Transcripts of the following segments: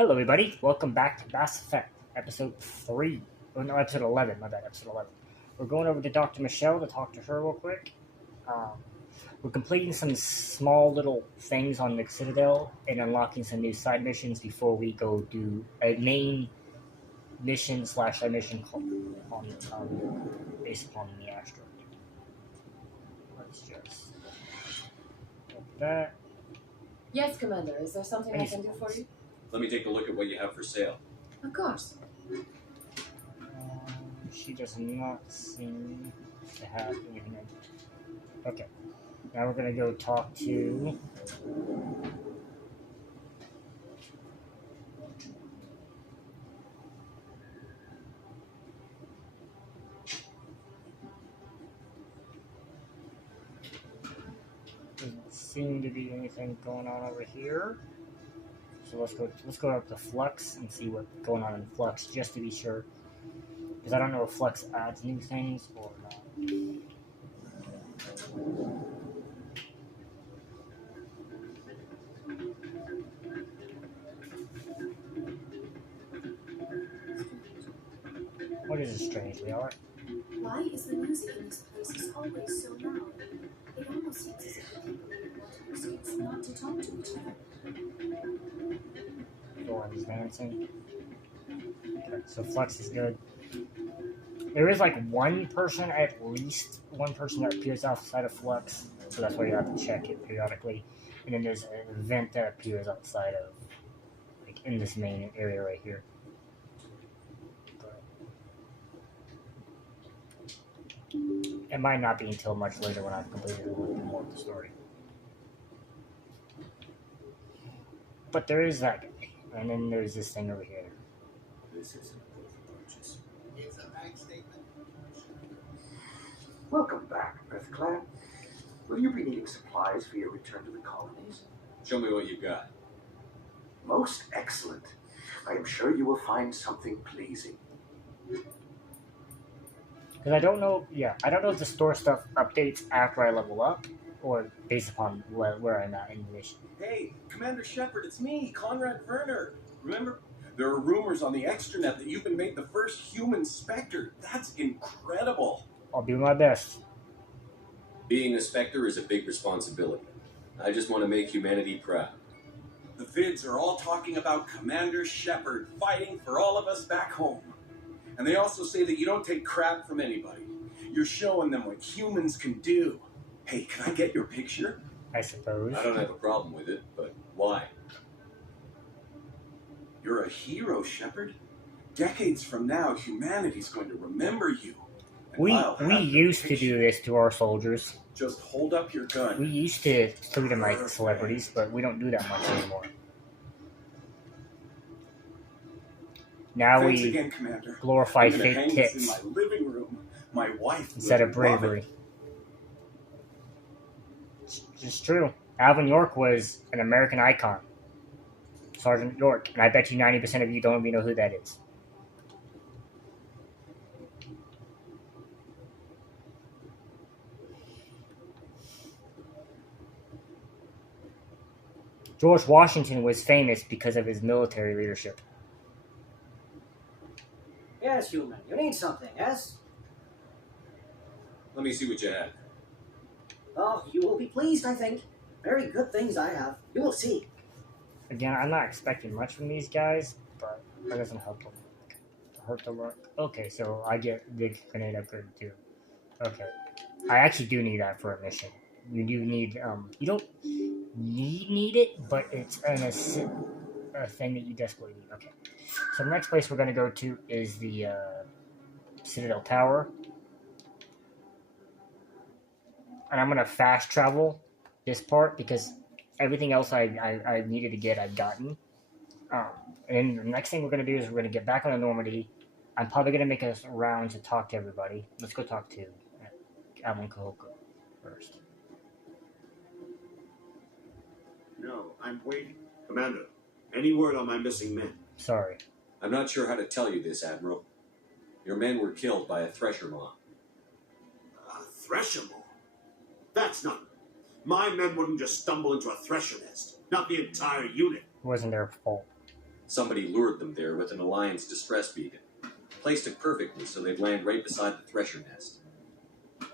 Hello, everybody. Welcome back to Mass Effect, Episode 3. Oh, no, Episode 11. My bad, Episode 11. We're going over to Dr. Michelle to talk to her real quick. We're completing some small little things on the Citadel and unlocking some new side missions before we go do a main mission slash mission based upon the asteroid. Let's just get that. Yes, Commander. Is there something I can do for you? Let me take a look at what you have for sale. Of course. She does not seem to have anything. Okay. Now we're going to go talk to... Doesn't seem to be anything going on over here. So let's go up to Flux and see what's going on in Flux, just to be sure. Because I don't know if Flux adds new things or not. What is this strangely, alright? Why is the music in this place always so loud? It almost seems as if the people in the water seems not to talk to each other. Everyone's dancing. Okay, so Flux is good. There is like at least one person that appears outside of Flux, so that's why you have to check it periodically. And then there's an event that appears outside of, like in this main area right here. It might not be until much later when I've completed a little bit more of the story. But there is that guy. And then there's this thing over here. This is an important purchase. It's a bank statement. Welcome back, Earthclan. Will you be needing supplies for your return to the colonies? Show me what you've got. Most excellent. I am sure you will find something pleasing. Because I don't know if the store stuff updates after I level up, or based upon where I'm at in the mission. Hey, Commander Shepard, it's me, Conrad Werner. Remember, there are rumors on the extranet that you've been made the first human Spectre. That's incredible. I'll do my best. Being a Spectre is a big responsibility. I just want to make humanity proud. The vids are all talking about Commander Shepard fighting for all of us back home. And they also say that you don't take crap from anybody. You're showing them what humans can do. Hey, can I get your picture? I suppose. I don't have a problem with it, but why? You're a hero, Shepard. Decades from now, humanity's going to remember you. We used to do this to our soldiers. Just hold up your gun. We used to treat them like celebrities, but we don't do that much anymore. Now Thanks we again, Commander. glorify I'm gonna fake hang this tits in my living room. My wife instead of would love bravery. it. It's true. Alvin York was an American icon. Sergeant York. And I bet you 90% of you don't even know who that is. George Washington was famous because of his military leadership. Yes, human. You need something, yes? Let me see what you had. Oh, you will be pleased, I think. Very good things I have. You will see. Again, I'm not expecting much from these guys, but that doesn't hurt to look. Okay, so I get the grenade upgrade too. Okay. I actually do need that for a mission. You do need, you don't need it, but it's a thing that you desperately need. Okay. So the next place we're going to go to is the Citadel Tower. And I'm going to fast travel this part because everything else I needed to get, I've gotten. And then the next thing we're going to do is we're going to get back on the Normandy. I'm probably going to make a round to talk to everybody. Let's go talk to Alan Kohoko first. No, I'm waiting. Commander, any word on my missing men? Sorry. I'm not sure how to tell you this, Admiral. Your men were killed by a thresher maw. A thresher maw? That's not... My men wouldn't just stumble into a thresher nest. Not the entire unit. It wasn't their fault. Somebody lured them there with an Alliance distress beacon. Placed it perfectly so they'd land right beside the Thresher nest.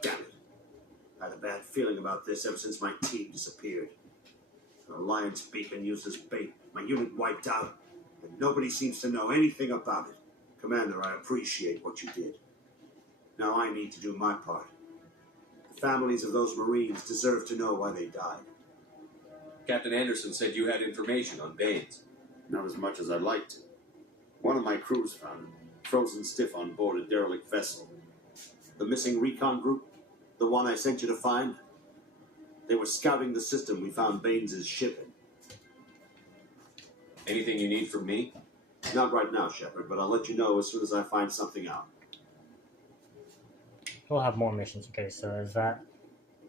Damn it. I had a bad feeling about this ever since my team disappeared. An Alliance beacon used as bait, my unit wiped out, and nobody seems to know anything about it. Commander, I appreciate what you did. Now I need to do my part. The families of those Marines deserve to know why they died. Captain Anderson said you had information on Baines. Not as much as I'd like to. One of my crews found him, frozen stiff on board a derelict vessel. The missing recon group, the one I sent you to find, they were scouting the system we found Baines' ship in. Anything you need from me? Not right now, Shepard, but I'll let you know as soon as I find something out. We'll have more missions. Okay, so is that,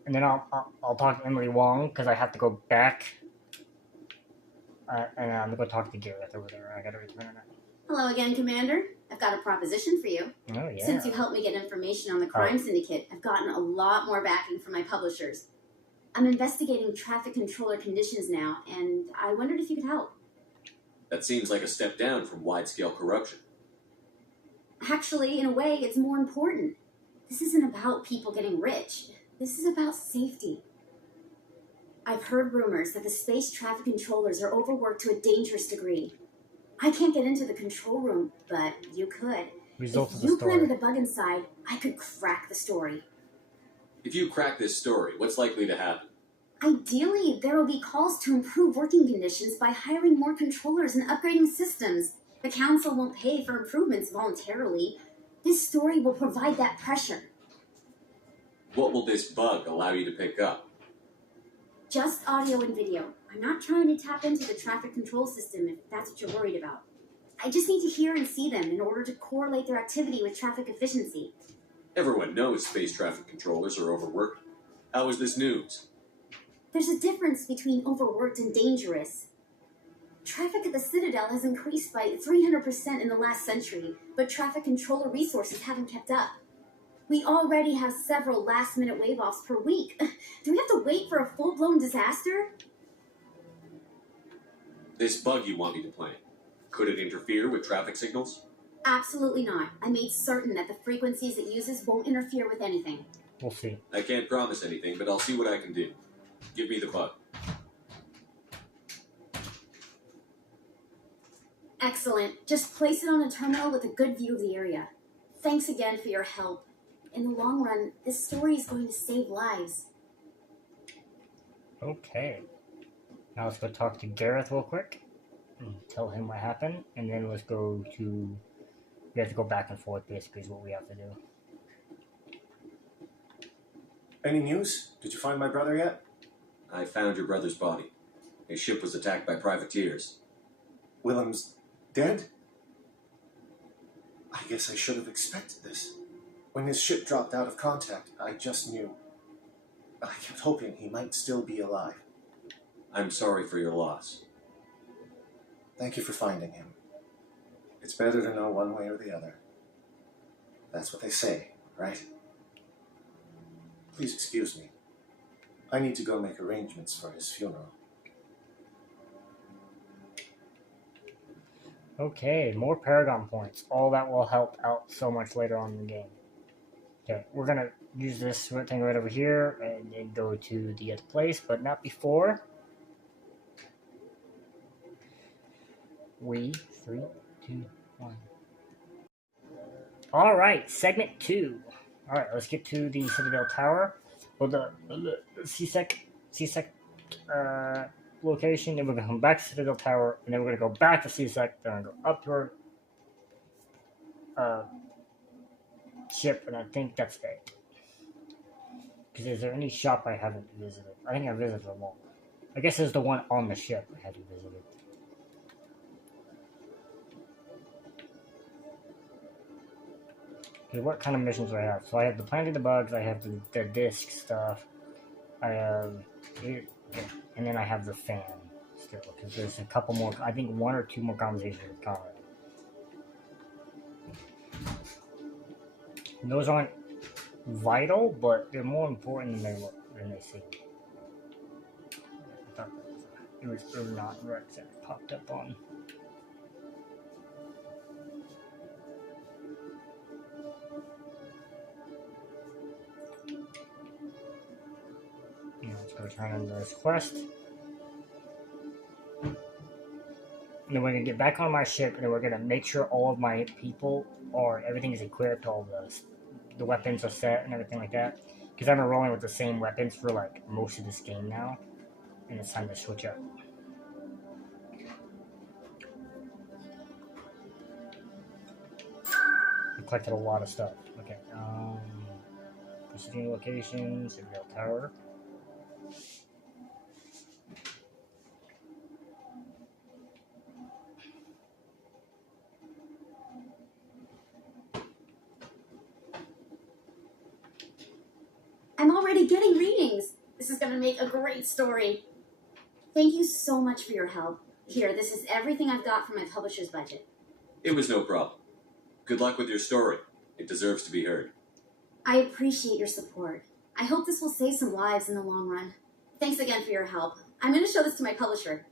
and then I'll talk to Emily Wong because I have to go back, and I'm gonna go talk to Garrus over there. I gotta return it. Hello again, Commander. I've got a proposition for you. Oh yeah. Since you helped me get information on the crime syndicate, I've gotten a lot more backing from my publishers. I'm investigating traffic controller conditions now, and I wondered if you could help. That seems like a step down from wide-scale corruption. Actually, in a way, it's more important. This isn't about people getting rich. This is about safety. I've heard rumors that the space traffic controllers are overworked to a dangerous degree. I can't get into the control room, but you could. Results if of the you story. planted a bug inside, I could crack the story. If you crack this story, what's likely to happen? Ideally, there will be calls to improve working conditions by hiring more controllers and upgrading systems. The Council won't pay for improvements voluntarily. This story will provide that pressure. What will this bug allow you to pick up? Just audio and video. I'm not trying to tap into the traffic control system if that's what you're worried about. I just need to hear and see them in order to correlate their activity with traffic efficiency. Everyone knows space traffic controllers are overworked. How is this news? There's a difference between overworked and dangerous. Traffic at the Citadel has increased by 300% in the last century, but traffic controller resources haven't kept up. We already have several last-minute wave-offs per week. Do we have to wait for a full-blown disaster? This bug you want me to plant, could it interfere with traffic signals? Absolutely not. I made certain that the frequencies it uses won't interfere with anything. We'll see. I can't promise anything, but I'll see what I can do. Give me the bug. Excellent. Just place it on a terminal with a good view of the area. Thanks again for your help. In the long run, this story is going to save lives. Okay. Now let's go talk to Garrus real quick and tell him what happened, and then let's go to. We have to go back and forth. Basically, is what we have to do. Any news? Did you find my brother yet? I found your brother's body. His ship was attacked by privateers. Willem's dead? I guess I should have expected this. When his ship dropped out of contact, I just knew. I kept hoping he might still be alive. I'm sorry for your loss. Thank you for finding him. It's better to know one way or the other. That's what they say, right? Please excuse me. I need to go make arrangements for his funeral. Okay, more Paragon points. All that will help out so much later on in the game. Okay, we're gonna use this thing right over here and then go to the other place, but not before. 3, 2, 1. Alright, segment 2. Alright, let's get to the Citadel Tower. Well, the CSEC location, then we're gonna come back to Citadel Tower, and then we're gonna go back to CSEC, then we're gonna go up to our ship, and I think that's it. Because is there any shop I haven't visited? I think I visited them all. I guess there's the one on the ship I haven't visited. Okay, what kind of missions do I have? So I have the planting the bugs, I have the disc stuff, I have it, and then I have the fan still, because there's a couple more, I think 1 or 2 more conversations with Conrad. And those aren't vital, but they're more important than they seem. I thought it was not Wrex that popped up on. turn in this quest. And then we're gonna get back on my ship, and then we're gonna make sure all of my people or everything is equipped, all the weapons are set and everything like that. Because I've been rolling with the same weapons for like most of this game now, and it's time to switch up. I collected a lot of stuff. Okay, precision locations, Citadel Tower. I'm already getting readings. This is gonna make a great story. Thank you so much for your help. Here, this is everything I've got from my publisher's budget. It was no problem. Good luck with your story. It deserves to be heard. I appreciate your support. I hope this will save some lives in the long run. Thanks again for your help. I'm gonna show this to my publisher.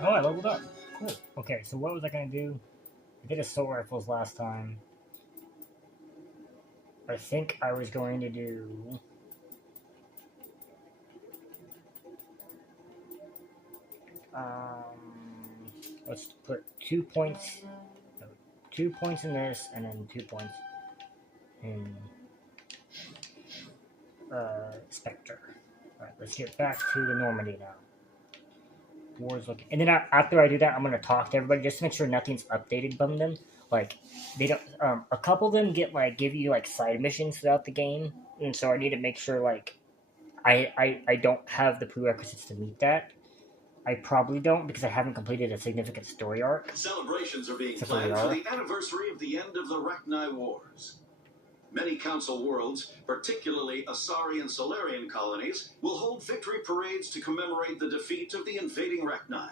Oh, I leveled up. Cool. Okay, so what was I gonna do? I did assault rifles last time. I think I was going to do... let's put 2 points... No, 2 points in this, and then 2 points in... Spectre. Alright, let's get back to the Normandy now. Wars looking... And then after I do that, I'm going to talk to everybody just to make sure nothing's updated from them. Like, they don't, a couple of them give you, like, side missions throughout the game, and so I need to make sure, like, I don't have the prerequisites to meet that. I probably don't, because I haven't completed a significant story arc. Celebrations are being planned for the anniversary of the end of the Rachni Wars. Many Council worlds, particularly Asari and Solarian colonies, will hold victory parades to commemorate the defeat of the invading Rachni.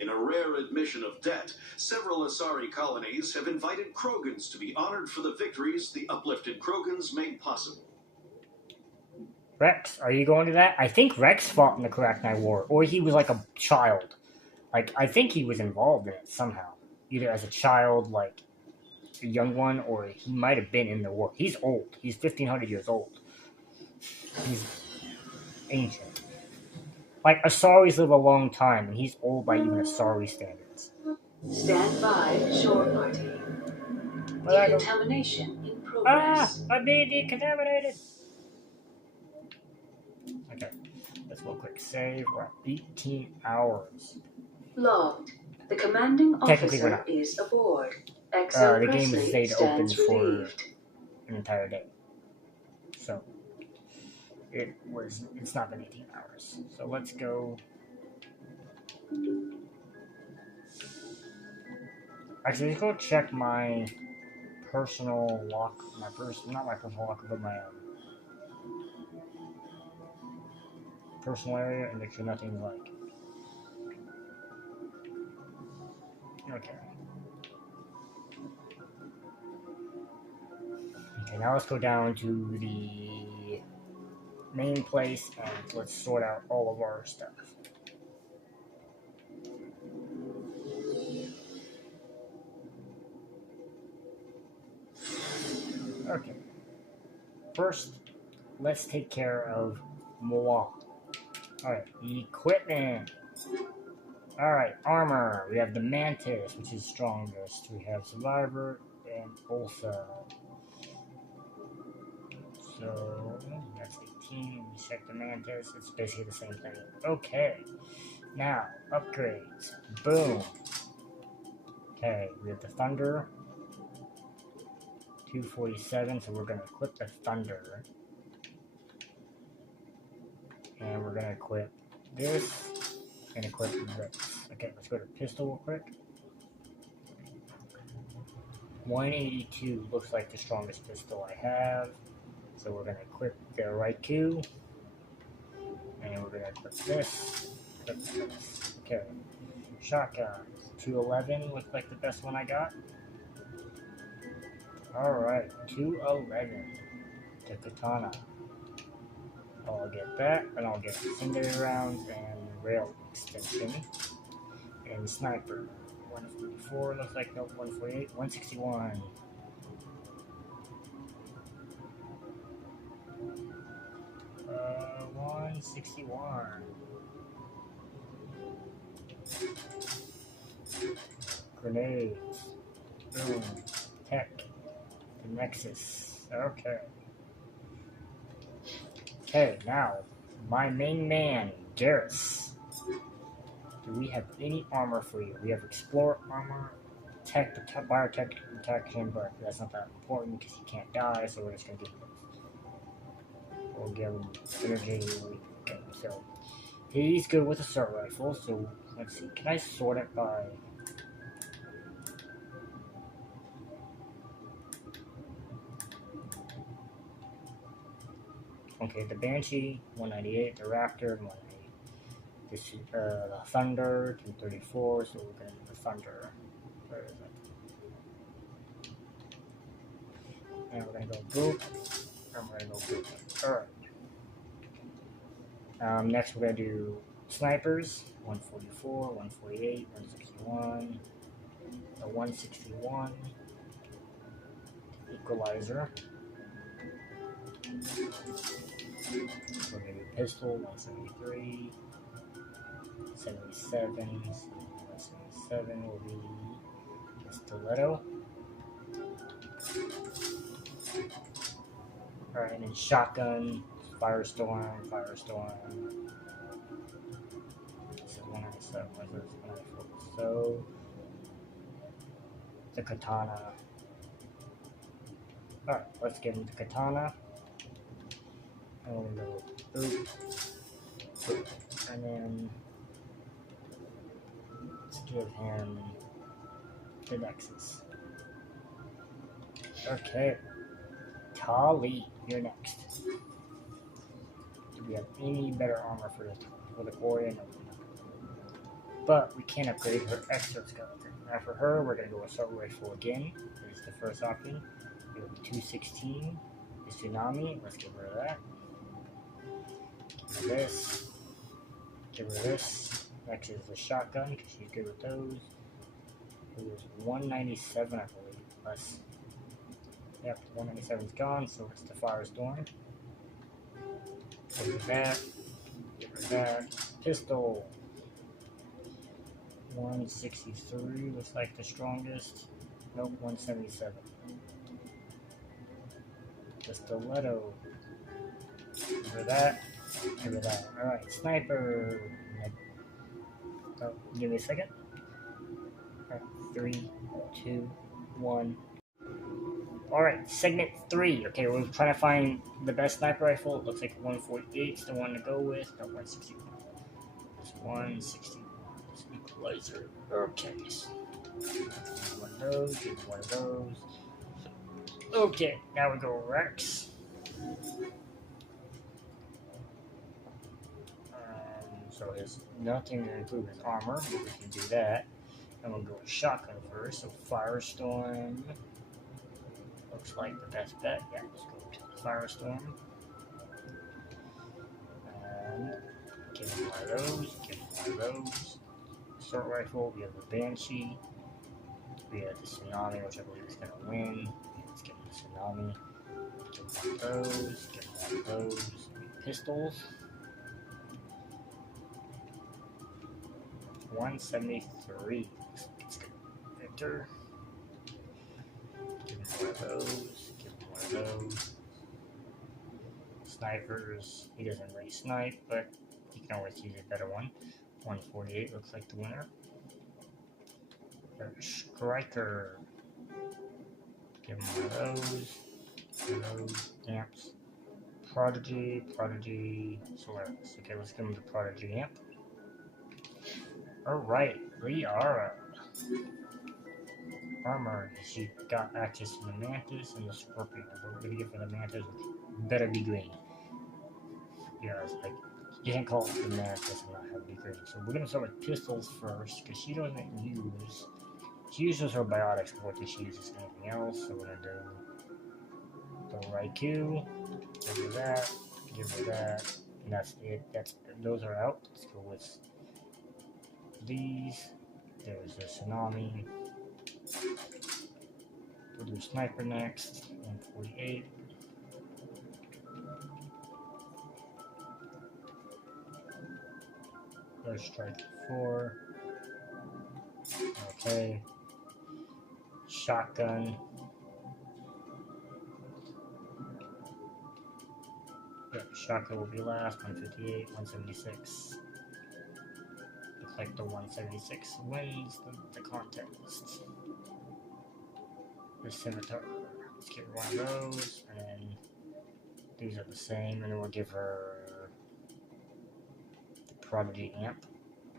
In a rare admission of debt, several Asari colonies have invited Krogans to be honored for the victories the uplifted Krogans made possible. Wrex, are you going to that? I think Wrex fought in the Rachni War, or he was like a child. Like, I think he was involved in it somehow. Either as a child, like a young one, or he might have been in the war. He's old. He's 1,500 years old. He's ancient. Like, Asaris live a long time, and he's old by even Asari standards. Stand by, shore party. Decontamination in progress. I'm being decontaminated! Okay, let's go quick save. We're at 18 hours. Logged. The commanding officer is aboard. The game is stayed open for an entire day. So, it's not been 18 hours. So let's go. Actually, let's go check my personal lock, not my personal locker, but my personal area, and make sure nothing's like, okay. Okay, now let's go down to the main place and let's sort out all of our stuff. Okay. First, let's take care of Moa. Alright, equipment. Alright, armor. We have the Mantis, which is strongest. We have Survivor and Ulsa. So, that's 18. We check the Mantis. It's basically the same thing. Okay. Now, upgrades. Boom. Okay, we have the Thunder. 247, so we're going to equip the Thunder. And we're going to equip this. And equip this. Okay, let's go to pistol real quick. 182 looks like the strongest pistol I have. So we're going to equip the Raikou. And we're going to equip this. Equip this. Okay. Shotgun. 211 looks like the best one I got. Alright, 211. The Katana. I'll get that, and I'll get secondary rounds and rail extension. And sniper. 144 looks like, nope, 148. 161. 161. Grenade. Boom. Tech. The Nexus. Okay. Okay, now, my main man, Garrus. Do we have any armor for you? We have Explorer armor, Tech, Biotech protection, but that's not that important because he can't die, so we're just gonna give him this. We'll give him energy. Okay, so he's good with assault rifle, so let's see. Can I sort it by... Okay, the Banshee, 198, the Raptor, 198. This is the Thunder, 234, so we're going to do the Thunder. Where is it? And we're going to go boop, and we're going to go boop. Alright. Next we're going to do Snipers, 144, 148, 161, a 161, Equalizer. We're going to do Pistol, 173, 77, 177 will be the Stiletto. Alright, and then Shotgun, Firestorm. So 197, so the Katana. Alright, let's give him the Katana. And we'll go boop, boop, and then let's give him the Nexus. Okay, Tali, you're next. Do we have any better armor for the Gloria? No, but we can upgrade her exoskeleton. Now for her, we're gonna go assault rifle again. This is the first option. We have 216. The Tsunami. Let's get rid of that. Give her this. Give her this. Next is the shotgun, because she's good with those. It was 197, I believe. Plus, yep, 197's gone, so it's the Firestorm. Give her that. Give her that. Pistol. 163 looks like the strongest. Nope, 177. The Stiletto. Give her that. Give her that. Alright, Sniper. Oh, give me a second. Alright, 3, 2, 1. Alright, segment 3. Okay, we're trying to find the best sniper rifle. It looks like 148 is the one to go with. No, 161. It's 161. It's Equalizer. Okay. One of those, one of those. Okay, now we go Wrex. So there's nothing to include his armor, but we can do that. And we'll go with shotgun first. So Firestorm looks like the best bet. Yeah, let's go to the Firestorm. And give him one of those. Give him one of those. Assault rifle. We have the Banshee. We have the Tsunami, which I believe is going to win. Let's get the Tsunami. Give him one of those. Give him one of those. Pistols. 173. It's good. Victor. Give him one of those. Give him one of those. Snipers. He doesn't really snipe, but he can always use a better one. 148 looks like the winner. Striker. Give him one of those. One of those. Amps. Prodigy. Solaris. Okay, let's give him the Prodigy amp. Alright, Liara. Armor. She got access to the Mantis and the Scorpion, but we're gonna give her the Mantis, which better be green. Yeah, it's like, you can't call it the Mantis and not have it be green. So we're gonna start with pistols first, because she doesn't use. She uses her biotics more than she uses anything else, so we're gonna do the Raikou. Give her that, give her that, and that's it. Those are out. Let's go with these. There's a Tsunami. We'll do Sniper next. 148. First strike 4. Okay. Shotgun. Yep, shotgun will be last. 158, 176. Looks like the 176 wins the contest. The scimitar. Let's give her one of those, and then these are the same, and then we'll give her the Prodigy Amp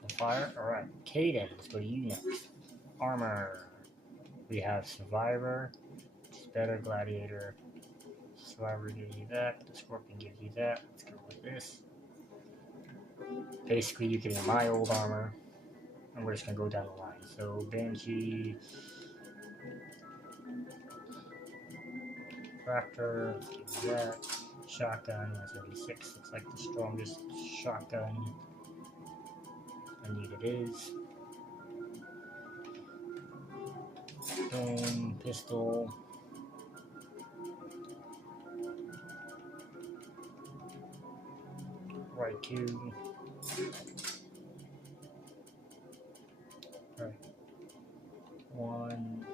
on fire. Alright, Caden, let's go to you next. Armor. We have Survivor, which is better, Gladiator. Survivor gives you that, the Scorpion gives you that. Let's go with this. Basically, you're getting my old armor, and we're just gonna go down the line. So, Banshee. Raptor, let's give you that. Shotgun, 176, looks like the strongest shotgun. Indeed it is. Dome, pistol. Right 2. Right. 1.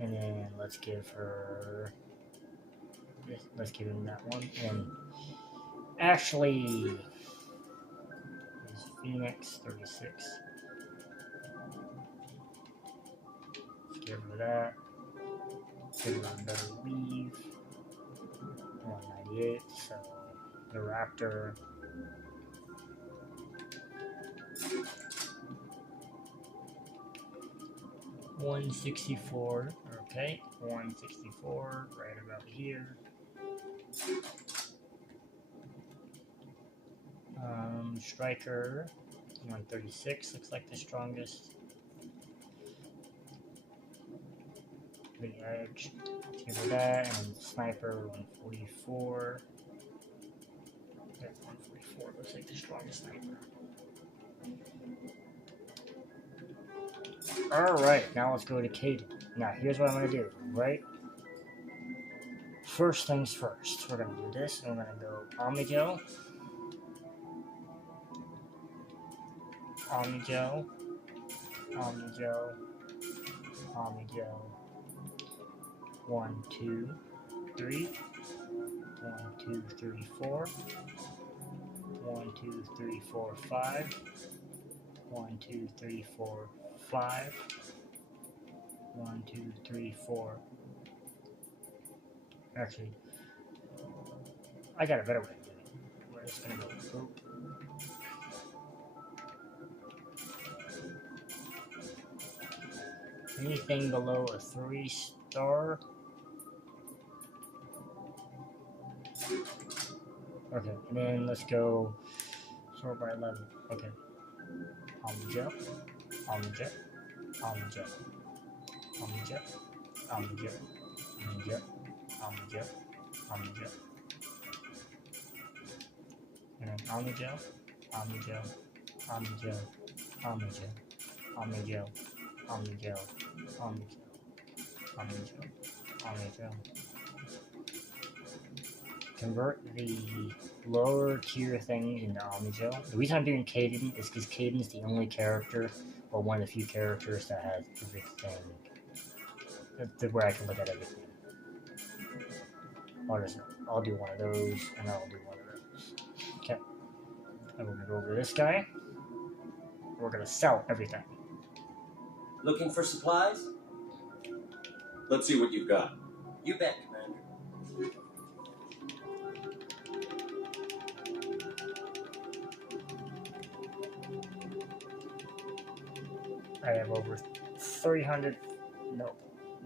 And then let's give her this, let's give him that one. And actually is Phoenix 36. Let's give her that. Give her a better weave. 198, so the Raptor. $164, okay, 164, right about here. Striker, 136, looks like the strongest. The Edge, give her that, and Sniper, 144. Yeah, 144 looks like the strongest sniper. Alright, now let's go to Caden. Now, here's what I'm going to do, right? First things first. We're going to do this, and we're going to go Omnigel. Omnigel. Omnigel. Omnigel. 1, 2, 3. 1, 2, 3, 4. 1, 2, 3, 4, 5. 1, 2, 3, 4, 5. 1, 2, 3, 4. Actually, I got a better way to do it. We're just gonna go boop. Anything below a 3-star. Okay, and then let's go sort by 11. Okay. Omnigel. Omnigel. Omnigel. Omnigel. Omnigel. Omnigel. Omnigel. Omnigel. And then Omnigel. Omnigel. Omnigel. Omnigel. Omnigel. Omnigel. Omnigel. Omnigel. Omnigel. Convert the lower tier things into Omnigel. The reason I'm doing Caden is because Caden is the only character, or one of the few characters that has everything. That's where I can look at everything. I'll do one of those, and I'll do one of those. Okay. And we're gonna go over this guy. We're gonna sell everything. Looking for supplies? Let's see what you've got. You bet, Commander. I have over 300, no,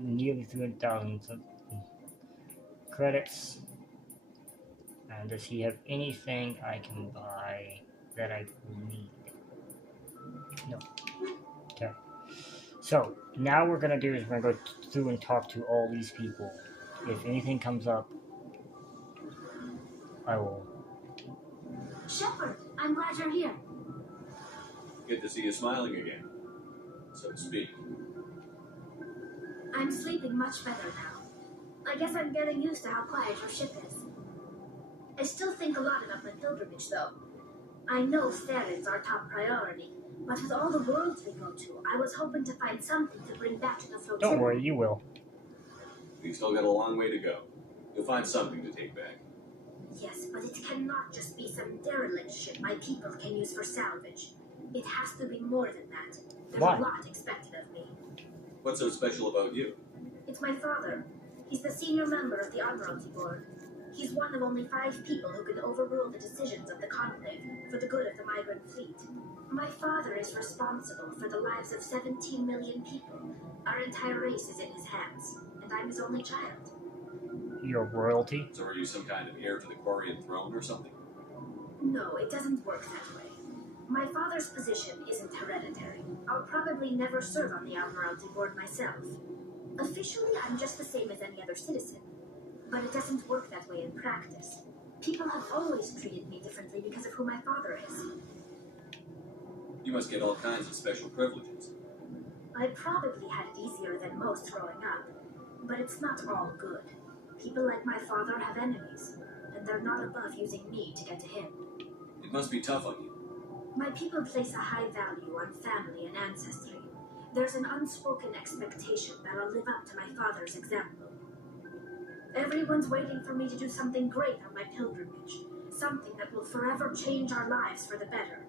nearly 300,000 credits. And does he have anything I can buy that I need? No. Okay. So, now we're going to do is we're going to go through and talk to all these people. If anything comes up, I will. Shepard, I'm glad you're here. Good to see you smiling again, so to speak. I'm sleeping much better now. I guess I'm getting used to how quiet your ship is. I still think a lot about my pilgrimage, though. I know Theron's our top priority, but with all the worlds we go to, I was hoping to find something to bring back to the flotilla. Don't worry, you will. We've still got a long way to go. You'll find something to take back. Yes, but it cannot just be some derelict ship my people can use for salvage. It has to be more than that. There's Why? a lot expected of me. What's so special about you? It's my father. He's the senior member of the Admiralty Board. He's one of only 5 people who can overrule the decisions of the Conclave for the good of the migrant fleet. My father is responsible for the lives of 17 million people. Our entire race is in his hands, and I'm his only child. You're royalty? So are you some kind of heir to the Quarian throne or something? No, it doesn't work that way. My father's position isn't hereditary. I'll probably never serve on the Admiralty Board myself. Officially, I'm just the same as any other citizen. But it doesn't work that way in practice. People have always treated me differently because of who my father is. You must get all kinds of special privileges. I probably had it easier than most growing up, but it's not all good. People like my father have enemies, and they're not above using me to get to him. It must be tough on you. My people place a high value on family and ancestry. There's an unspoken expectation that I'll live up to my father's example. Everyone's waiting for me to do something great on my pilgrimage, something that will forever change our lives for the better.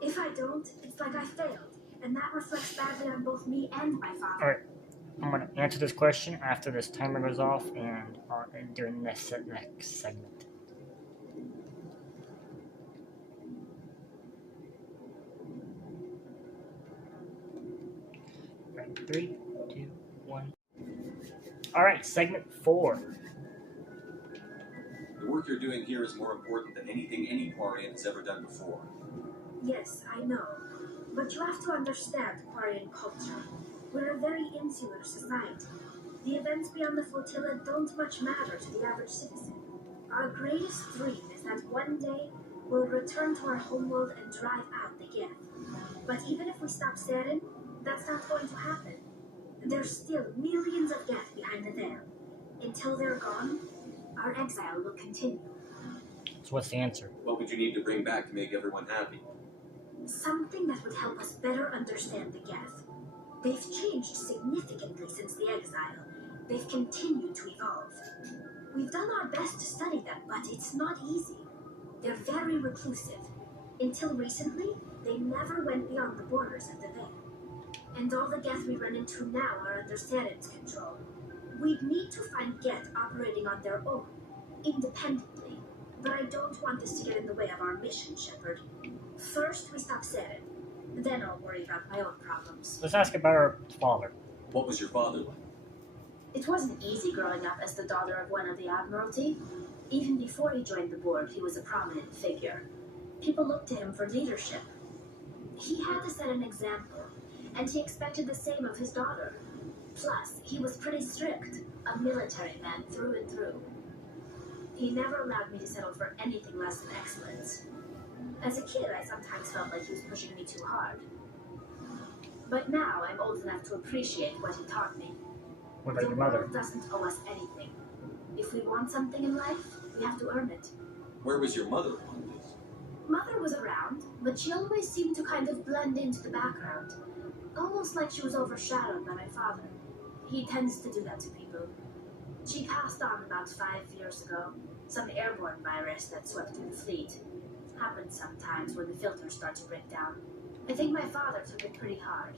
If I don't, it's like I failed, and that reflects badly on both me and my father. Alright, I'm going to answer this question after this timer goes off and during the next segment. Right, 3, 2, 1. Alright, segment 4. The work you're doing here is more important than anything any Quarian has ever done before. Yes, I know. But you have to understand Quarian culture. We're a very insular society. The events beyond the flotilla don't much matter to the average citizen. Our greatest dream is that one day we'll return to our homeworld and drive out the Geth. But even if we stop Saren, that's not going to happen. There's still millions of Geth behind the veil. Until they're gone, our exile will continue. So what's the answer? What would you need to bring back to make everyone happy? Something that would help us better understand the Geth. They've changed significantly since the exile. They've continued to evolve. We've done our best to study them, but it's not easy. They're very reclusive. Until recently, they never went beyond the borders of the Veil. And all the Geth we run into now are under Saren's control. We'd need to find Geth operating on their own, independently. But I don't want this to get in the way of our mission, Shepard. First, we stop Saren. Then I'll worry about my own problems. Let's ask about our father. What was your father like? It wasn't easy growing up as the daughter of one of the Admiralty. Even before he joined the board, he was a prominent figure. People looked to him for leadership. He had to set an example, and he expected the same of his daughter. Plus, he was pretty strict, a military man through and through. He never allowed me to settle for anything less than excellence. As a kid, I sometimes felt like he was pushing me too hard. But now I'm old enough to appreciate what he taught me. What about your mother? The world doesn't owe us anything. If we want something in life, we have to earn it. Where was your mother on this? Mother was around, but she always seemed to kind of blend into the background. Almost like she was overshadowed by my father. He tends to do that to people. She passed on about 5 years ago. Some airborne virus that swept through the fleet. Happens sometimes when the filters start to break down. I think my father took it pretty hard.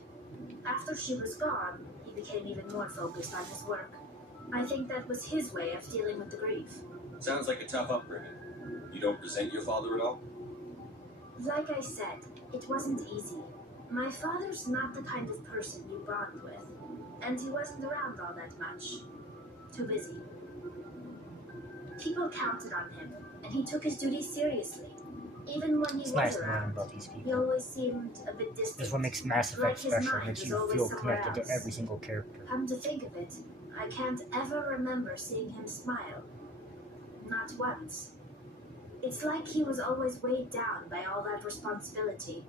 After she was gone, he became even more focused on his work. I think that was his way of dealing with the grief. Sounds like a tough upbringing. You don't resent your father at all? Like I said, it wasn't easy. My father's not the kind of person you bond with, and he wasn't around all that much. Too busy. People counted on him, and he took his duties seriously. Even when he was nice around, about these people. he always seemed a bit distant. This is what makes Mass Effect like his special. mind Makes was you always feel somewhere connected to else. every single character. Come to think of it, I can't ever remember seeing him smile. Not once. It's like he was always weighed down by all that responsibility.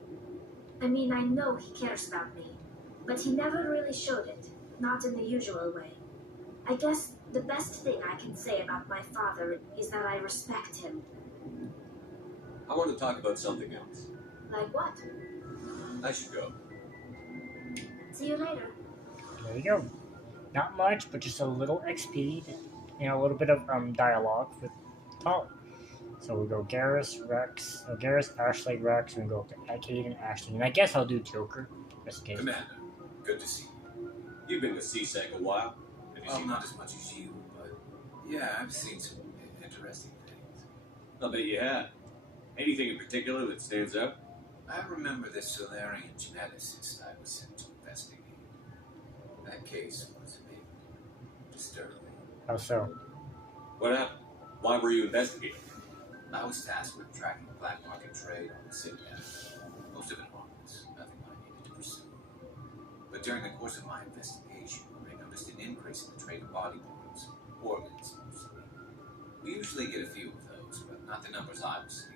I mean, I know he cares about me, but he never really showed it, not in the usual way. I guess The best thing I can say about my father is that I respect him. I want to talk about something else. Like what? I should go. See you later. There you go. Not much, but just a little XP. You know, a little bit of dialogue with Tali. So we'll go Garrus, Wrex, Garrus, Ashley, Wrex, and we'll go to Caden, Ashley. And I guess I'll do Joker. Just in case. Commander, good to see you. You've been with CSEC a while. Have you seen Not as much as you, but yeah, I've seen some interesting things. I bet you have. Anything in particular that stands out? I remember the Solarian geneticist I was sent to investigate. That case was a bit disturbing. How so? What happened? Why were you investigating? I was tasked with tracking black market trade on the Citadel. Most of it harmless, nothing I needed to pursue. But during the course of my investigation, I noticed an increase in the trade of body parts, organs mostly. We usually get a few of those, but not the numbers I was seeing.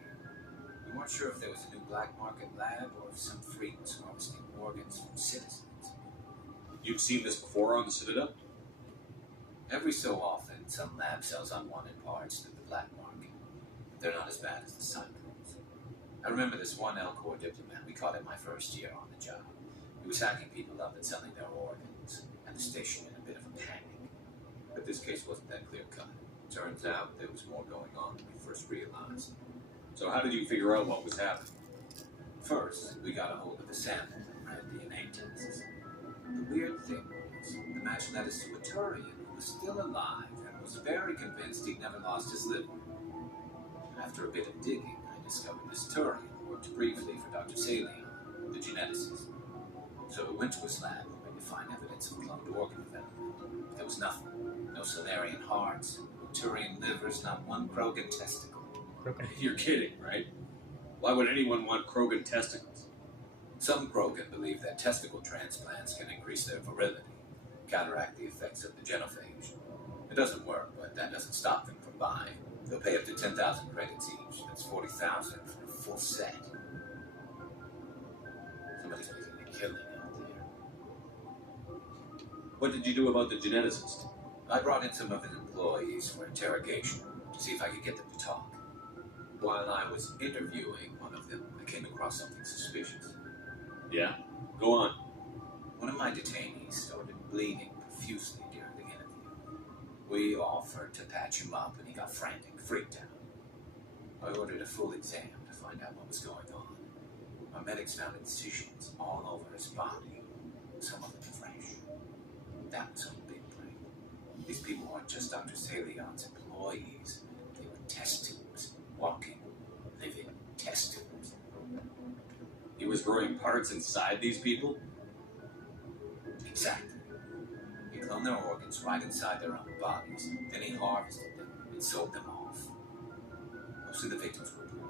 We weren't sure if there was a new black market lab or if some freak was harvesting organs from citizens. You've seen this before on the Citadel? Every so often, some lab sells unwanted parts through the black market. They're not as bad as the cyclones. I remember this one L-Corps diplomat we caught in my first year on the job. He was hacking people up and selling their organs, and the station in a bit of a panic. But this case wasn't that clear-cut. Turns out there was more going on than we first realized. So how did you figure out what was happening? First, we got a hold of the sample and ran DNA tests. The weird thing was, the match led us to a Turian who was still alive and was very convinced he'd never lost his liver. After a bit of digging, I discovered this Turian worked briefly for Dr. Salion, the geneticist. So we went to his lab hoping to find evidence of cloned organ development. There was nothing. No Solarian hearts, no Turian livers, not one Krogan testicle. You're kidding, right? Why would anyone want Krogan testicles? Some Krogan believe that testicle transplants can increase their virility, counteract the effects of the genophage. It doesn't work, but that doesn't stop them from buying. They'll pay up to 10,000 credits each. That's 40,000 for a full set. Somebody's making a killing out there. What did you do about the geneticist? I brought in some of his employees for interrogation to see if I could get them to talk. While I was interviewing one of them, I came across something suspicious. Yeah? Go on. One of my detainees started bleeding profusely during the interview. We offered to patch him up, and he got frantic, freaked out. I ordered a full exam to find out what was going on. My medics found incisions all over his body, some of them fresh. That was a big break. These people weren't just Dr. Salion's employees. They were test tubes, walking, living test tubes. He was growing parts inside these people? Exactly. He cloned their organs right inside their own bodies. Then he harvested them and sold them off. Most of the victims were poor.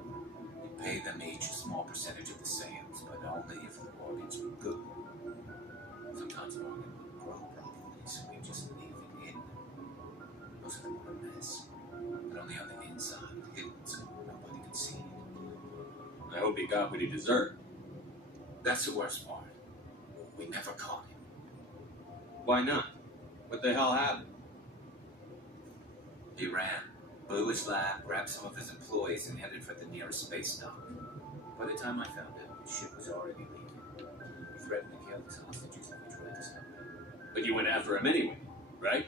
He paid them each a small percentage of the sales, but only if the organs were good. Sometimes an organ wouldn't grow properly, so we just leave it hidden. Most of them were a mess, but only on the inside, hidden so nobody could see it. I hope he got what he deserved. That's the worst part. We never caught him. Why not? What the hell happened? He ran, blew his lab, grabbed some of his employees, and headed for the nearest space dock. By the time I found out, the ship was already leaving. He threatened to kill his hostages if we tried to stop him. But you went after him anyway, right?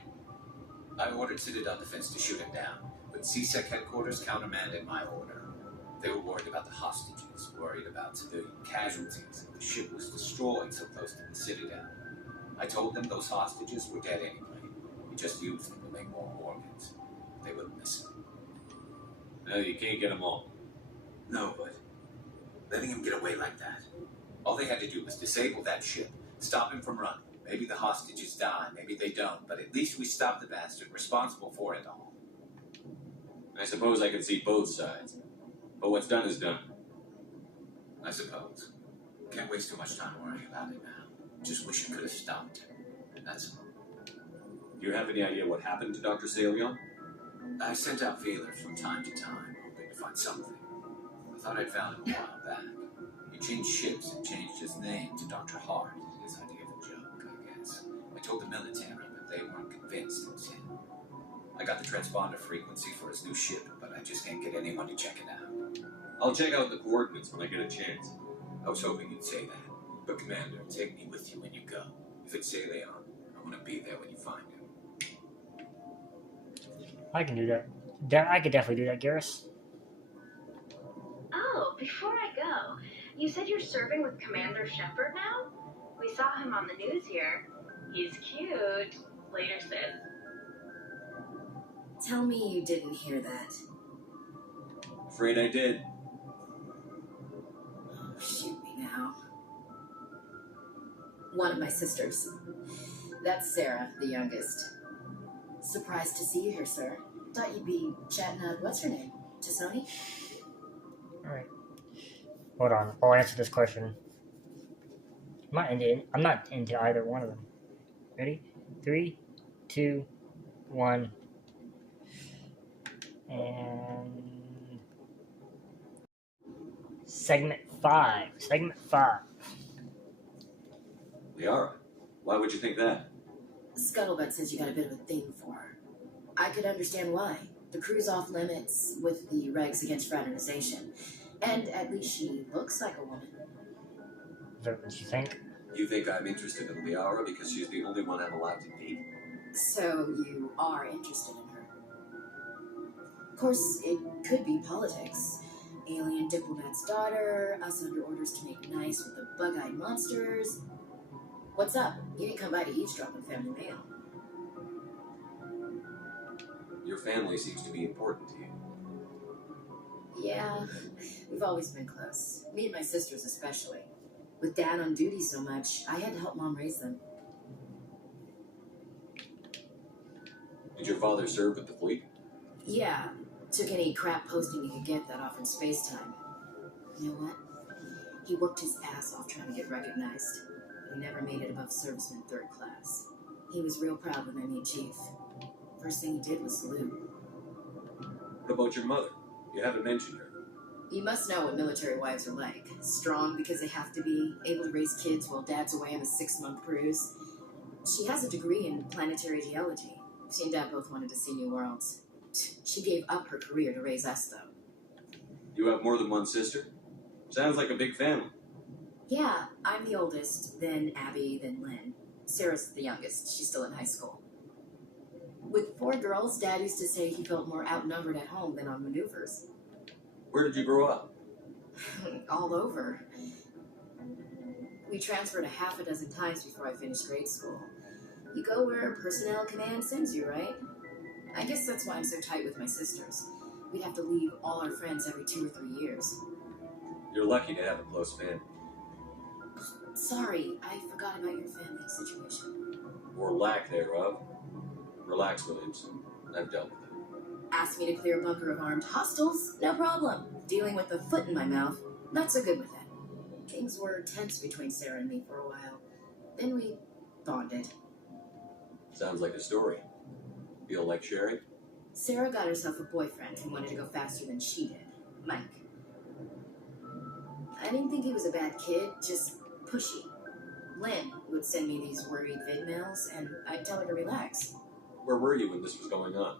I ordered Citadel Defense to shoot him down, but CSEC headquarters countermanded my order. They were worried about the hostages, worried about civilian casualties, and the ship was destroyed so close to the Citadel. I told them those hostages were dead anyway. We just used them to make more organs. They wouldn't listen. No, you can't get them all. No, but letting him get away like that. All they had to do was disable that ship, stop him from running. Maybe the hostages die, maybe they don't, but at least we stopped the bastard responsible for it all. I suppose I can see both sides. But what's done is done. I suppose. Can't waste too much time worrying about it now. Just wish I could have stopped him. That's all. Do you have any idea what happened to Dr. Salion? I sent out feelers from time to time, hoping to find something. I thought I'd found him a while back. He changed ships and changed his name to Dr. Hart, his idea of a joke, I guess. I told the military, but they weren't convinced it was him. I got the transponder frequency for his new ship, but I just can't get anyone to check it out. I'll check out the coordinates when I get a chance. I was hoping you'd say that. But Commander, take me with you when you go. If it's Leon, I want to be there when you find him. I can do that. I could definitely do that, Garrus. Oh, before I go, you said you're serving with Commander Shepard now? We saw him on the news here. He's cute. Later, Sid. Tell me you didn't hear that. Afraid I did. Oh, shoot me now. One of my sisters. That's Sarah, the youngest. Surprised to see you here, sir. Thought you'd be chatting up, what's her name? Tassoni? Alright. Hold on. I'll answer this question. I'm not into either one of them. Ready? 3, 2, 1. And segment 5. Segment 5. Liara, why would you think that? Scuttlebutt says you got a bit of a thing for her. I could understand why. The crew's off limits with the regs against fraternization. And at least she looks like a woman. Is that what you think? You think I'm interested in Liara because she's the only one I'm allowed to date? So you are interested in her. Of course, it could be politics. Alien diplomat's daughter, us under orders to make nice with the bug-eyed monsters. What's up? You didn't come by to eavesdrop on family mail. Your family seems to be important to you. Yeah, we've always been close. Me and my sisters especially. With Dad on duty so much, I had to help Mom raise them. Did your father serve with the fleet? Yeah, took any crap posting he could get that offered space time. You know what? He worked his ass off trying to get recognized. He never made it above serviceman 3rd class. He was real proud when I made chief. First thing he did was salute. What about your mother? You haven't mentioned her. You must know what military wives are like. Strong because they have to be, able to raise kids while dad's away on a 6-month cruise. She has a degree in planetary geology. She and Dad both wanted to see new worlds. She gave up her career to raise us, though. You have more than one sister? Sounds like a big family. Yeah, I'm the oldest, then Abby, then Lynn. Sarah's the youngest. She's still in high school. With 4 girls, Dad used to say he felt more outnumbered at home than on maneuvers. Where did you grow up? All over. We transferred a half a dozen times before I finished grade school. You go where personnel command sends you, right? I guess that's why I'm so tight with my sisters. We'd have to leave all our friends every 2 or 3 years. You're lucky to have a close family. Sorry, I forgot about your family situation. Or lack thereof. Relax, Williamson. I've dealt with it. Asked me to clear a bunker of armed hostiles? No problem. Dealing with a foot in my mouth? Not so good with that. Things were tense between Sarah and me for a while. Then we bonded. Sounds like a story. Feel like sharing? Sarah got herself a boyfriend who wanted to go faster than she did. Mike. I didn't think he was a bad kid, just pushy. Lynn would send me these worried vid mails, and I'd tell her to relax. Where were you when this was going on?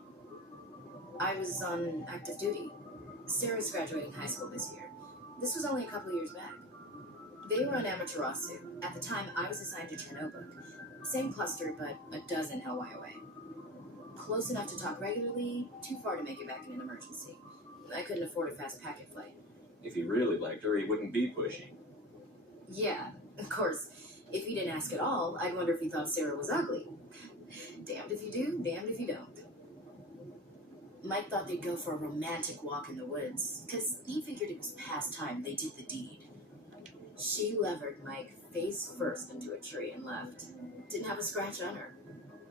I was on active duty. Sarah's graduating high school this year. This was only a couple years back. They were on Amaterasu. At the time, I was assigned to Chernobyl. Same cluster, but a dozen LY away. Close enough to talk regularly, too far to make it back in an emergency. I couldn't afford a fast packet flight. If he really liked her, he wouldn't be pushy. Yeah, of course. If he didn't ask at all, I'd wonder if he thought Sarah was ugly. Damned if you do, damned if you don't. Mike thought they'd go for a romantic walk in the woods, because he figured it was past time they did the deed. She levered Mike face first into a tree and left. Didn't have a scratch on her.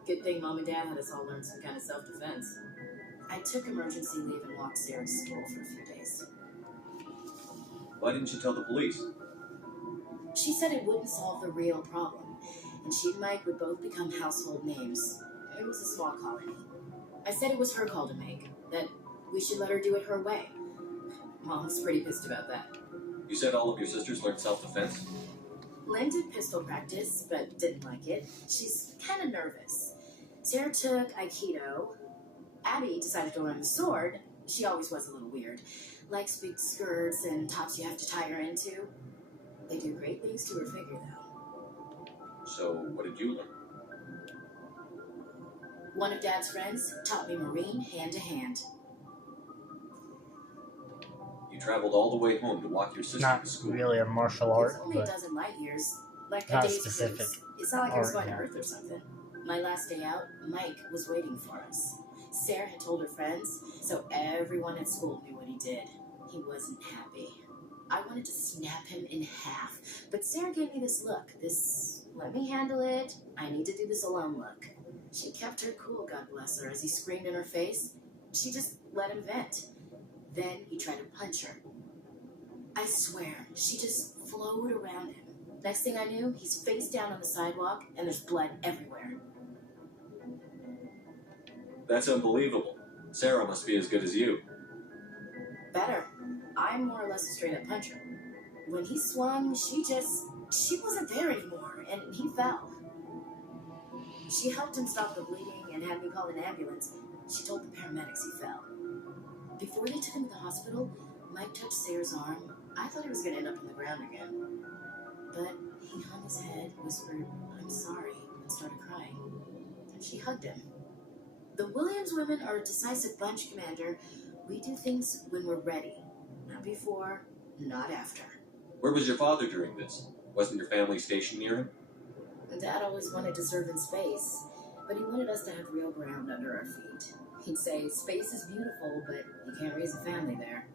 Good thing Mom and Dad had us all learn some kind of self-defense. I took emergency leave and walked Sarah to school for a few days. Why didn't you tell the police? She said it wouldn't solve the real problem, and she and Mike would both become household names. It was a small colony. I said it was her call to make, that we should let her do it her way. Mom's pretty pissed about that. You said all of your sisters learned self-defense? Lynn did pistol practice, but didn't like it. She's kind of nervous. Sarah took Aikido. Abby decided to learn the sword. She always was a little weird. Likes big skirts and tops you have to tie her into. They do great things to her figure, though. So, what did you learn? One of Dad's friends taught me Marine hand to hand. You traveled all the way home to walk your sister Not to school. really a martial art, It's only a but dozen light years. Like a not day's specific cruise. It's not like I was art, going to yeah. Earth or something. My last day out, Mike was waiting for us. Sarah had told her friends, so everyone at school knew what he did. He wasn't happy. I wanted to snap him in half, but Sarah gave me this look, this let me handle it, I need to do this alone look. She kept her cool, God bless her, as he screamed in her face. She just let him vent. Then he tried to punch her. I swear, she just flowed around him. Next thing I knew, he's face down on the sidewalk, and there's blood everywhere. That's unbelievable. Sarah must be as good as you. Better. I'm more or less a straight-up puncher. When he swung, she wasn't there anymore, and he fell. She helped him stop the bleeding and had me call an ambulance. She told the paramedics he fell. Before they took him to the hospital, Mike touched Sarah's arm. I thought he was going to end up on the ground again. But he hung his head, whispered, "I'm sorry," and started crying. And she hugged him. The Williams women are a decisive bunch, Commander. We do things when we're ready. Not before, not after. Where was your father during this? Wasn't your family stationed near him? Dad always wanted to serve in space, but he wanted us to have real ground under our feet. He'd say, space is beautiful, but you can't raise a family there.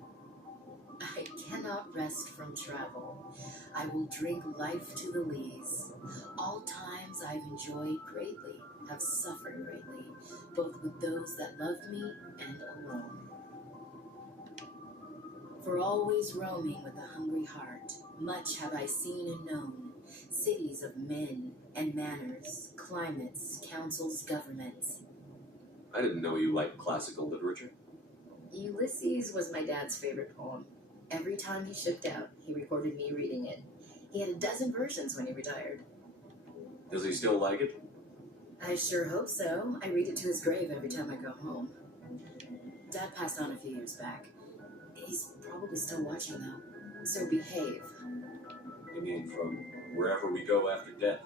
I cannot rest from travel. I will drink life to the lees. All times I've enjoyed greatly, have suffered greatly, both with those that loved me and alone. For always roaming with a hungry heart, much have I seen and known, cities of men and manners, climates, councils, governments. I didn't know you liked classical literature. Ulysses was my dad's favorite poem. Every time he shipped out, he recorded me reading it. He had a dozen versions when he retired. Does he still like it? I sure hope so. I read it to his grave every time I go home. Dad passed on a few years back. He's probably still watching, though. So behave. You mean from wherever we go after death?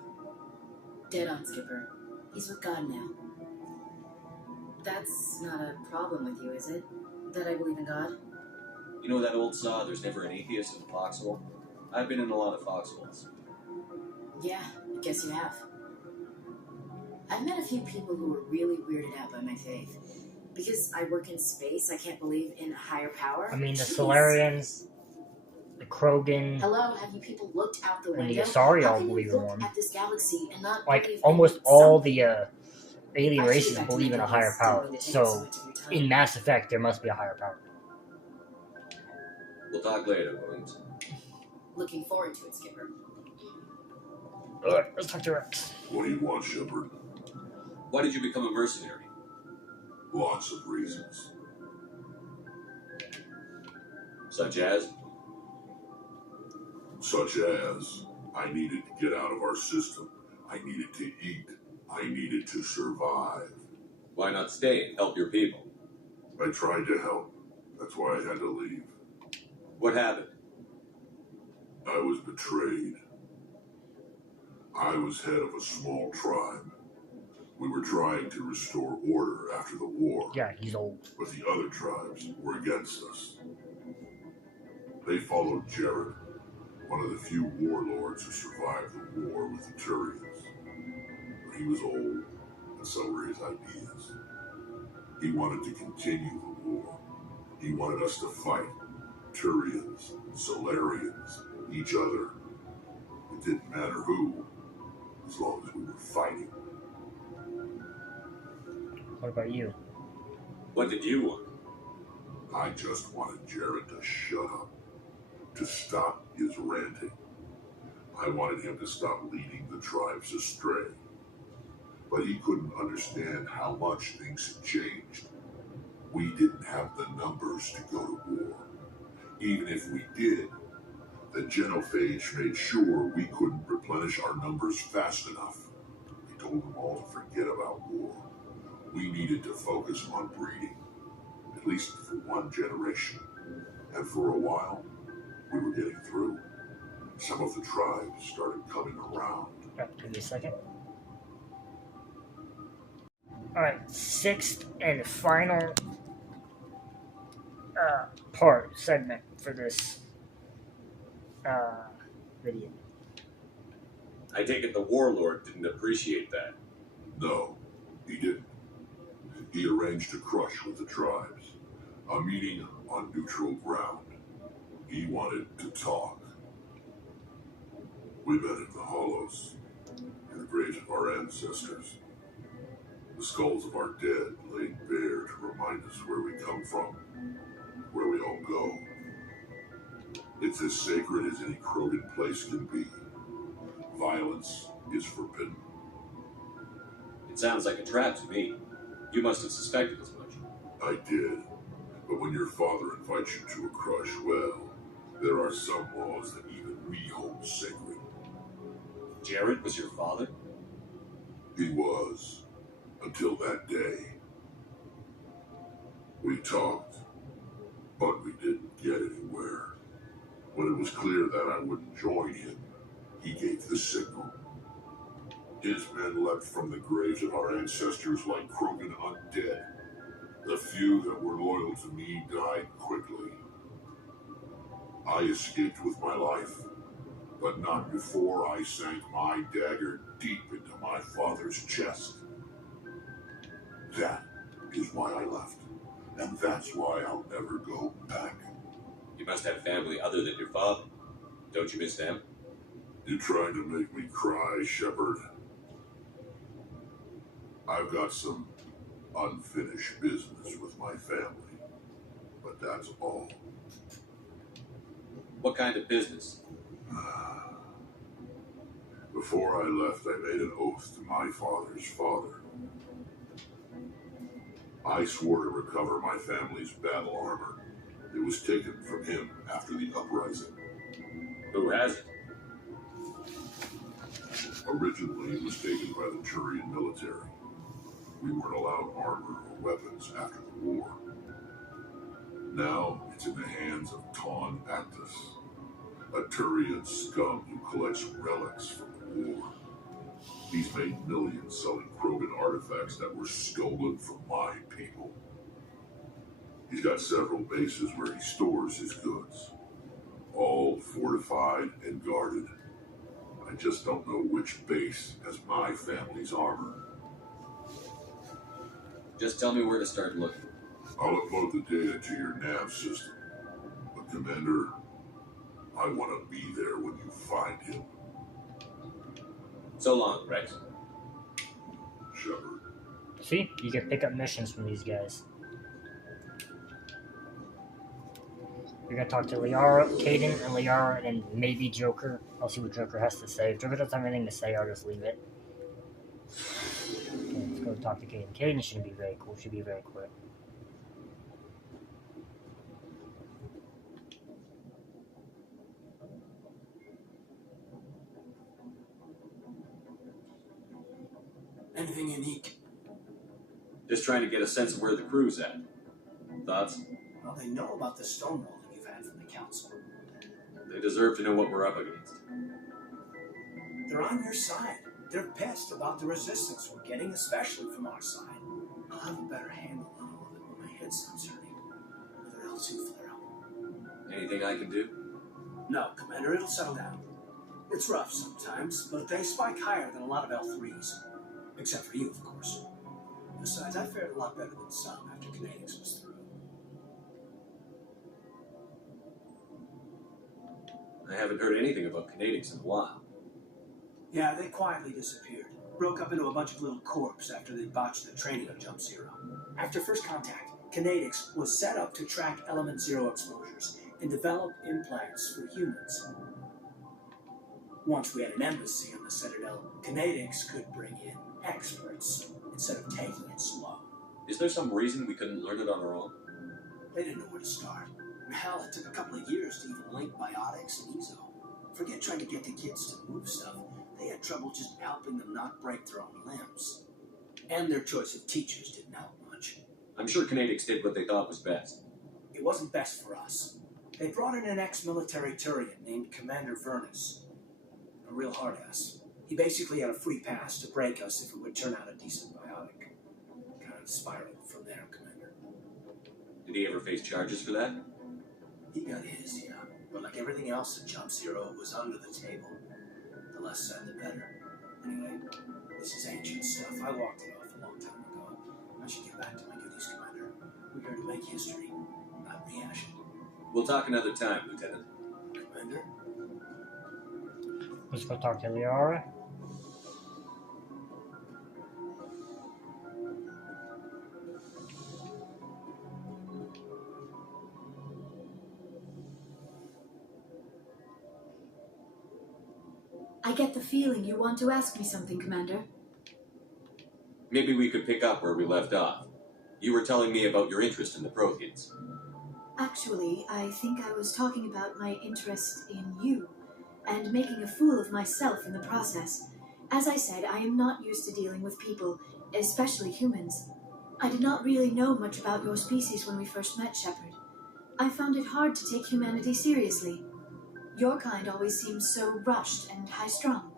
Dead on, Skipper. He's with God now. That's not a problem with you, is it? That I believe in God? You know that old saw, there's never an atheist in a foxhole? I've been in a lot of foxholes. Yeah, I guess you have. I've met a few people who were really weirded out by my faith. Because I work in space, I can't believe in a higher power. I mean, the Jeez. Solarians, the Krogan, Hello, have you people looked out the and window? the Asari How all can you believe in look one. at this galaxy and not Like, believe in almost all something? the alien I races should back to believe in my a higher guys, power. don't need to take so So, much of your time. in Mass Effect, there must be a higher power. We'll talk later, Williams. Looking forward to it, Skipper. Alright, let's talk to Wrex. What do you want, Shepard? Why did you become a mercenary? Lots of reasons. Such as? Such as, I needed to get out of our system. I needed to eat. I needed to survive. Why not stay and help your people? I tried to help. That's why I had to leave. What happened? I was betrayed. I was head of a small tribe. We were trying to restore order after the war. Yeah, he's old. But the other tribes were against us. They followed Jared, one of the few warlords who survived the war with the Turians. But he was old, and so were his ideas. He wanted to continue the war. He wanted us to fight Turians, Solarians, each other. It didn't matter who, as long as we were fighting. What about you? What did you want? I just wanted Jared to shut up, to stop his ranting. I wanted him to stop leading the tribes astray. But he couldn't understand how much things had changed. We didn't have the numbers to go to war. Even if we did, the genophage made sure we couldn't replenish our numbers fast enough. They told them all to forget about war. We needed to focus on breeding, at least for one generation. And for a while, we were getting through. Some of the tribes started coming around. Give me a second. Alright, sixth and final segment for this video. I take it the warlord didn't appreciate that. No, he didn't. He arranged a crush with the tribes, a meeting on neutral ground. He wanted to talk. We met in the hollows, in the graves of our ancestors. The skulls of our dead laid bare to remind us where we come from, where we all go. It's as sacred as any Krogan place can be. Violence is forbidden. It sounds like a trap to me. You must have suspected as much. I did. But when your father invites you to a crush, well, there are some laws that even we hold sacred. Jared was your father? He was. Until that day. We talked, but we didn't get anywhere. When it was clear that I wouldn't join him, he gave the signal. His men leapt from the graves of our ancestors like Krogan undead. The few that were loyal to me died quickly. I escaped with my life, but not before I sank my dagger deep into my father's chest. That is why I left, and that's why I'll never go back. You must have family other than your father. Don't you miss them? You're trying to make me cry, Shepard. I've got some unfinished business with my family, but that's all. What kind of business? Before I left, I made an oath to my father's father. I swore to recover my family's battle armor. It was taken from him after the uprising. Who has it? Originally, it was taken by the Turian military. We weren't allowed armor or weapons after the war. Now, it's in the hands of Ton Actus, a Turian scum who collects relics from the war. He's made millions selling Krogan artifacts that were stolen from my people. He's got several bases where he stores his goods, all fortified and guarded. I just don't know which base has my family's armor. Just tell me where to start looking. I'll upload the data to your nav system. But Commander, I want to be there when you find him. So long, Wrex. Shepard. See? You can pick up missions from these guys. We're gonna talk to Liara, Caden, and Liara, and maybe Joker. I'll see what Joker has to say. If Joker doesn't have anything to say, I'll just leave it. Okay, let's go talk to Caden. Caden shouldn't be very cool. Should be very quick. Anything unique? Just trying to get a sense of where the crew's at. Thoughts? Well, they know about the stonewalling you've had from the council. They deserve to know what we're up against. They're on your side. They're pissed about the resistance we're getting, especially from our side. I'll have a better handle on all of it when my head stops hurting. Whether L2 flare up. Anything I can do? No, Commander, it'll settle down. It's rough sometimes, but they spike higher than a lot of L3s. Except for you, of course. Besides, I fared a lot better than some after Kinetics was through. I haven't heard anything about Kinetics in a while. Yeah, they quietly disappeared. Broke up into a bunch of little corps after they botched the training of Jump Zero. After first contact, Kinetics was set up to track Element Zero exposures and develop implants for humans. Once we had an embassy on the Citadel, Kinetics could bring in experts instead of taking it slow. Is there some reason we couldn't learn it on our own? They didn't know where to start. Hell, it took a couple of years to even link biotics and Ezo. Forget trying to get the kids to move stuff. They had trouble just helping them not break their own limbs. And their choice of teachers didn't help much. I'm sure Canadix did what they thought was best. It wasn't best for us. They brought in an ex-military Turian named Commander Vernus. A real hard-ass. He basically had a free pass to break us if it would turn out a decent biotic. Kind of spiraled from there, Commander. Did he ever face charges for that? He got his, yeah. But like everything else at Jump Zero, it was under the table. The less said, the better. Anyway, this is ancient stuff. I walked it off a long time ago. I should get back to my duties, Commander. We're here to make history, not rehash it. We'll talk another time, Lieutenant. Commander? Let's go talk to Liara. I get the feeling you want to ask me something, Commander. Maybe we could pick up where we left off. You were telling me about your interest in the Protheans. Actually, I think I was talking about my interest in you, and making a fool of myself in the process. As I said, I am not used to dealing with people, especially humans. I did not really know much about your species when we first met, Shepard. I found it hard to take humanity seriously. Your kind always seems so rushed and high-strung.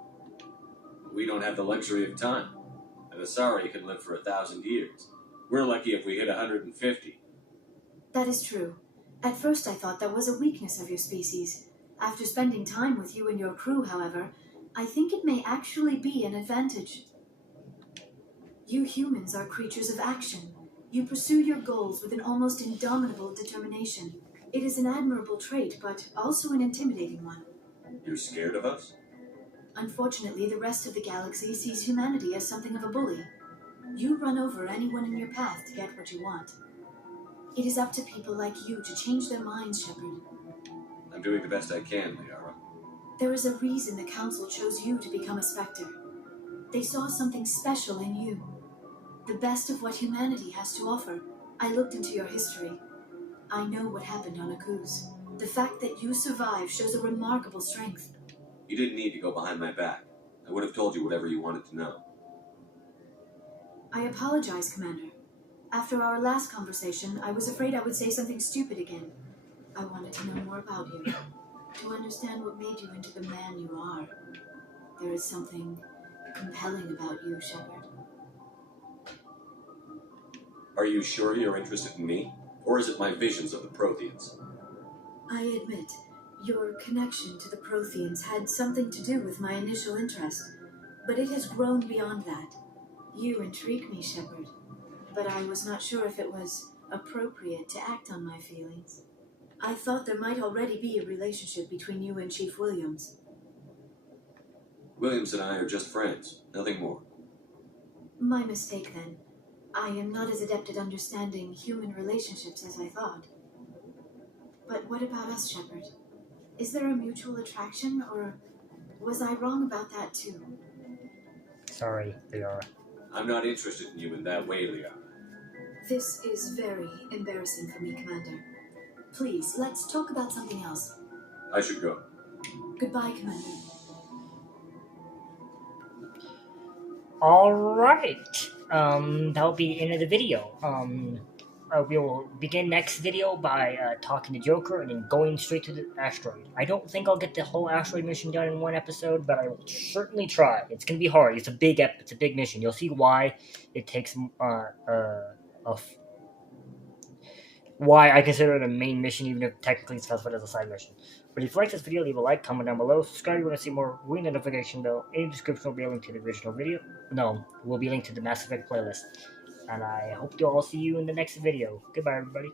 We don't have the luxury of time. An Asari can live for 1,000 years. We're lucky if we hit 150. That is true. At first I thought that was a weakness of your species. After spending time with you and your crew, however, I think it may actually be an advantage. You humans are creatures of action. You pursue your goals with an almost indomitable determination. It is an admirable trait, but also an intimidating one. You're scared of us? Unfortunately, the rest of the galaxy sees humanity as something of a bully. You run over anyone in your path to get what you want. It is up to people like you to change their minds, Shepard. I'm doing the best I can, Liara. There is a reason the Council chose you to become a Spectre. They saw something special in you. The best of what humanity has to offer. I looked into your history. I know what happened on Akuz. The fact that you survived shows a remarkable strength. You didn't need to go behind my back. I would have told you whatever you wanted to know. I apologize, Commander. After our last conversation, I was afraid I would say something stupid again. I wanted to know more about you, to understand what made you into the man you are. There is something compelling about you, Shepard. Are you sure you're interested in me? Or is it my visions of the Protheans? I admit, your connection to the Protheans had something to do with my initial interest, but it has grown beyond that. You intrigue me, Shepard, but I was not sure if it was appropriate to act on my feelings. I thought there might already be a relationship between you and Chief Williams. Williams and I are just friends, nothing more. My mistake, then. I am not as adept at understanding human relationships as I thought. But what about us, Shepard? Is there a mutual attraction, or was I wrong about that too? Sorry, Liara. I'm not interested in you in that way, Liara. This is very embarrassing for me, Commander. Please, let's talk about something else. I should go. Goodbye, Commander. Alright. That'll be the end of the video. We will begin next video by talking to Joker and then going straight to the asteroid. I don't think I'll get the whole asteroid mission done in one episode, but I will certainly try. It's gonna be hard. It's a big mission. You'll see why it takes why I consider it a main mission, even if technically it's classified as a side mission. But if you like this video, leave a like, comment down below, subscribe if you want to see more, ring the notification bell. In the description will be a link to the original video. No, will be linked to the Mass Effect playlist. And I hope to all see you in the next video. Goodbye, everybody.